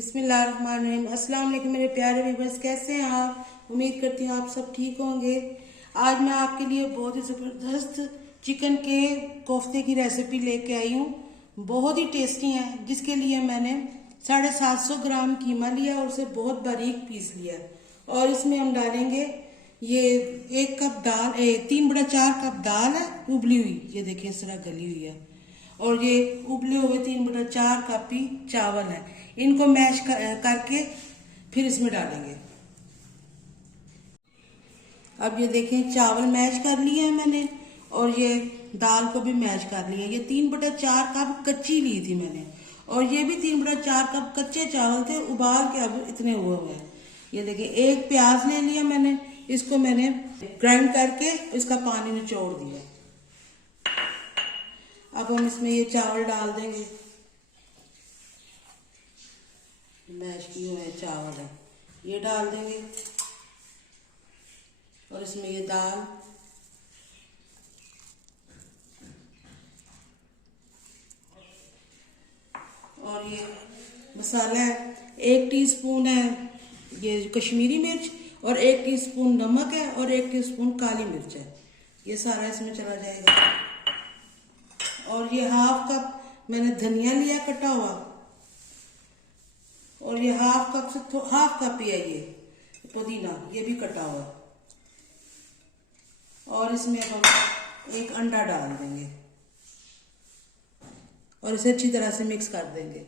बिस्मिल्लाहिर्रहमानिर्रहीम। अस्सलाम वालेकुम मेरे प्यारे व्यूअर्स, कैसे हैं आप? उम्मीद करती हूँ आप सब ठीक होंगे। आज मैं आपके लिए बहुत ही ज़बरदस्त चिकन के कोफ्ते की रेसिपी लेके आई हूँ। बहुत ही टेस्टी है, जिसके लिए मैंने 750 ग्राम कीमा लिया और उसे बहुत बारीक पीस लिया। और इसमें हम डालेंगे ये 1 कप दाल, 3/4 कप दाल है उबली हुई, ये देखिए इस तरह गली हुई है। और ये उबले हुए 3/4 कप ही चावल है। इनको मैश करके फिर इसमें डालेंगे। अब ये देखें चावल मैश कर लिए हैं मैंने, और ये दाल को भी मैश कर लिया। ये 3/4 कप कच्ची ली थी मैंने, और ये भी 3/4 कप कच्चे चावल थे, उबाल के अब इतने हुए हुए हैं। ये देखिए एक प्याज ले लिया मैंने, इसको मैंने ग्राइंड करके इसका पानी निचोड़ दिया। अब हम इसमें ये चावल डाल देंगे, मैश किए हुए चावल है ये डाल देंगे, और इसमें ये दाल, और ये मसाला है। 1 टीस्पून है ये कश्मीरी मिर्च, और 1 टीस्पून नमक है, और 1 टीस्पून काली मिर्च है। ये सारा इसमें चला जाएगा। और ये 1/2 कप मैंने धनिया लिया कटा हुआ, और ये 1/2 कप से 1/2 कप ही है ये पुदीना, ये भी कटा हुआ। और इसमें हम 1 अंडा डाल देंगे, और इसे अच्छी तरह से मिक्स कर देंगे।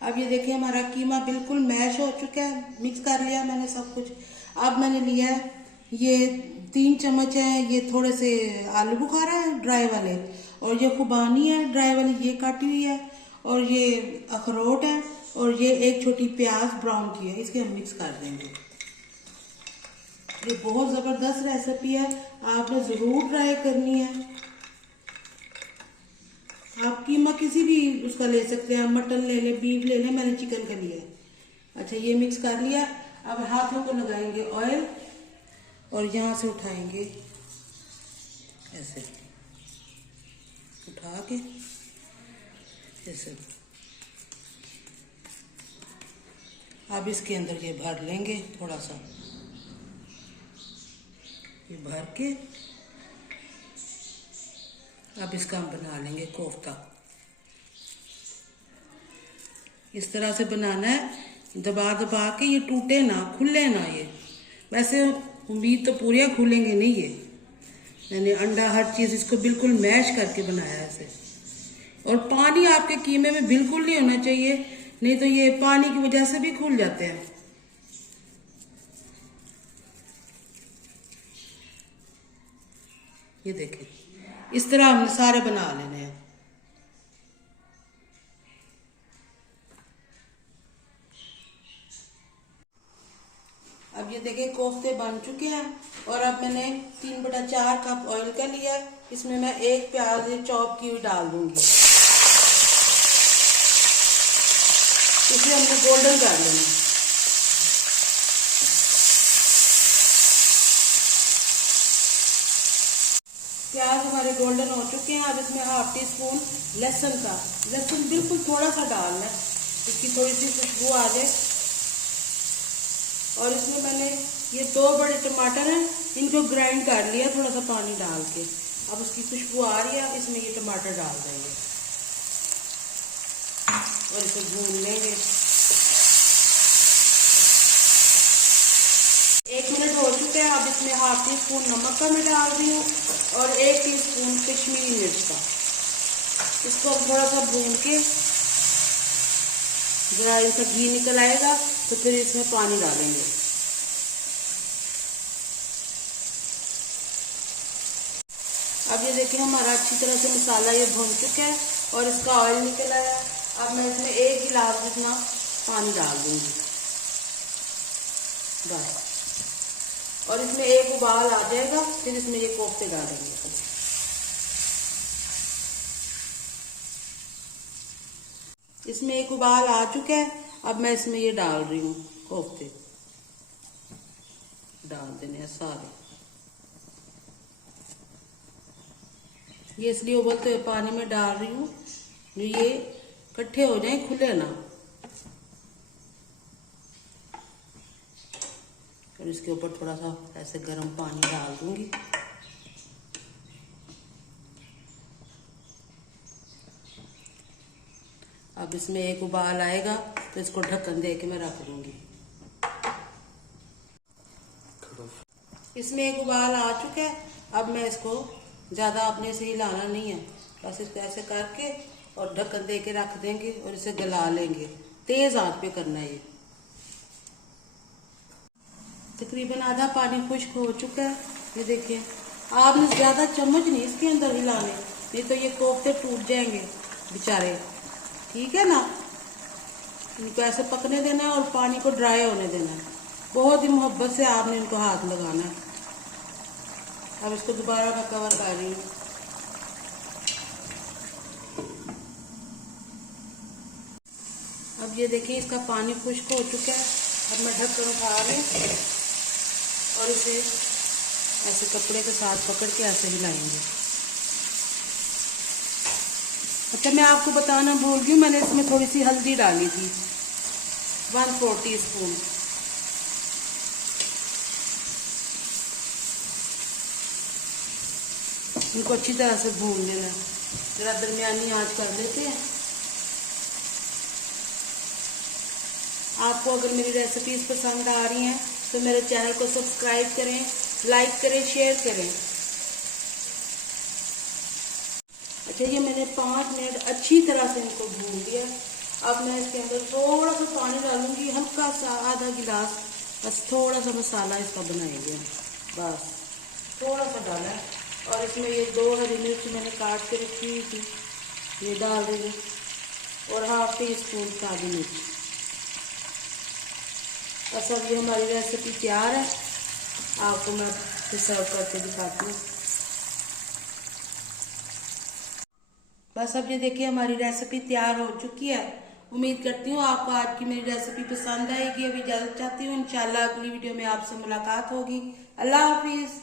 अब ये देखिए हमारा कीमा बिल्कुल मैश हो चुका है, मिक्स कर लिया मैंने सब कुछ। अब मैंने लिया है ये 3 चम्मच है ये थोड़े से आलू बुखारा है ड्राई वाले, और ये खुबानी है ड्राई वाली, ये काटी हुई है, और ये अखरोट है, और ये 1 छोटी प्याज ब्राउन की है। इसके हम मिक्स कर देंगे। ये बहुत ज़बरदस्त रेसिपी है, आपने ज़रूर ट्राई करनी है। आप कीमा किसी भी उसका ले सकते हैं, मटन ले लें, बीफ ले लें, मैंने चिकन का लिया है। अच्छा ये मिक्स कर लिया। अब हाथों को लगाएंगे ऑयल, और यहाँ से उठाएंगे ऐसे, उठा के ऐसे। अब इसके अंदर ये भर लेंगे थोड़ा सा, ये भर के अब इसका हम बना लेंगे कोफ्ता। इस तरह से बनाना है, दबा दबा के, ये टूटे ना, खुले ना। ये वैसे उम्मीद तो पूरे खुलेंगे नहीं, ये मैंने अंडा हर चीज़ इसको बिल्कुल मैश करके बनाया है ऐसे। और पानी आपके कीमे में बिल्कुल नहीं होना चाहिए, नहीं तो ये पानी की वजह से भी खुल जाते हैं। ये देखें इस तरह हमने सारे बना लेने हैं। अब ये देखें कोफ्ते बन चुके हैं, और अब मैंने 3/4 कप ऑयल का लिया। इसमें मैं 1 प्याज चॉप की हुई डाल दूंगी। इसे हमने गोल्डन कर लेना। प्याज हमारे गोल्डन हो चुके हैं। अब इसमें 1/2 टीस्पून लहसुन बिल्कुल थोड़ा सा डालना है, इसकी थोड़ी सी खुशबू आ जाए। और इसमें मैंने ये 2 बड़े टमाटर हैं, इनको ग्राइंड कर लिया थोड़ा सा पानी डाल के। अब उसकी खुशबू आ रही है, अब इसमें ये टमाटर डाल देंगे, और इसे भून लेंगे। 1 मिनट हो चुके हैं। अब इसमें 1/2 टीस्पून नमक का मैं डाल रही हूँ, और 1 टीस्पून कश्मीरी मिर्च का। इसको हम थोड़ा सा भून के, जरा इसका घी निकल आएगा तो फिर इसमें पानी डालेंगे। अब ये देखिए हमारा अच्छी तरह से मसाला ये भून चुका है, और इसका ऑयल निकल आया। अब मैं इसमें 1 गिलास जितना पानी डाल दूंगी बस, और इसमें एक उबाल आ जाएगा, फिर इसमें ये कोफ्ते डालेंगे। इसमें एक उबाल आ चुका है। अब मैं इसमें ये डाल रही हूँ, कोफ्ते डाल देने हैं सारे। ये इसलिए उबलते हुए पानी में डाल रही हूँ जो ये इकट्ठे हो जाए, खुले ना। और इसके ऊपर थोड़ा सा ऐसे गर्म पानी डाल दूंगी। अब इसमें एक उबाल आएगा तो इसको ढक्कन दे के मैं रख दूंगी। इसमें एक उबाल आ चुका है। अब मैं इसको ज़्यादा अपने से हिलाना नहीं है, बस इसको ऐसे करके और ढक्कन दे के रख देंगे और इसे गला लेंगे। तेज़ आंच पे करना है ये। तकरीबन आधा पानी खुश्क हो चुका है। ये देखिए, आपने ज़्यादा चम्मच नहीं इसके अंदर हिलाने, नहीं तो ये कोफ्ते टूट जाएंगे बेचारे। ठीक है ना, इनको ऐसे पकने देना है और पानी को ड्राई होने देना है। बहुत ही मोहब्बत से आपने इनको हाथ लगाना है। अब इसको दोबारा मैं कवर कर रही हूँ। अब ये देखिए, इसका पानी खुश्क हो चुका है। अब मैं ढक्कन उठा रही हूँ और इसे ऐसे कपड़े के साथ पकड़ के ऐसे हिलाएंगे। अच्छा, मैं आपको बताना भूल गई, मैंने इसमें थोड़ी सी हल्दी डाली थी, 1/4 टीस्पून। इनको अच्छी तरह से भून लेना है। जरा दरमियानी आंच कर लेते हैं। आपको अगर मेरी रेसिपीज पसंद आ रही हैं तो मेरे चैनल को सब्सक्राइब करें, लाइक करें, शेयर करें। अच्छा, ये मैंने 5 मिनट अच्छी तरह से इनको भून लिया। अब मैं इसके अंदर थोड़ा सा पानी डालूंगी, हल्का सा, आधा गिलास, बस थोड़ा सा मसाला इसका बनाएंगे। बस थोड़ा सा डाला है। और इसमें ये 2 हरी मिर्च मैंने काट के रखी हुई थी, ये डाल देंगे, और 1/2 टीस्पून काली मिर्च। बस अब ये हमारी रेसिपी तैयार है। आपको मैं सर्व करके दिखाती हूँ। बस अब ये देखिए, हमारी रेसिपी तैयार हो चुकी है। उम्मीद करती हूँ आपको आज की मेरी रेसिपी पसंद आएगी। अभी इजाजत चाहती हूँ, इंशाल्लाह अगली वीडियो में आपसे मुलाकात होगी। अल्लाह हाफिज।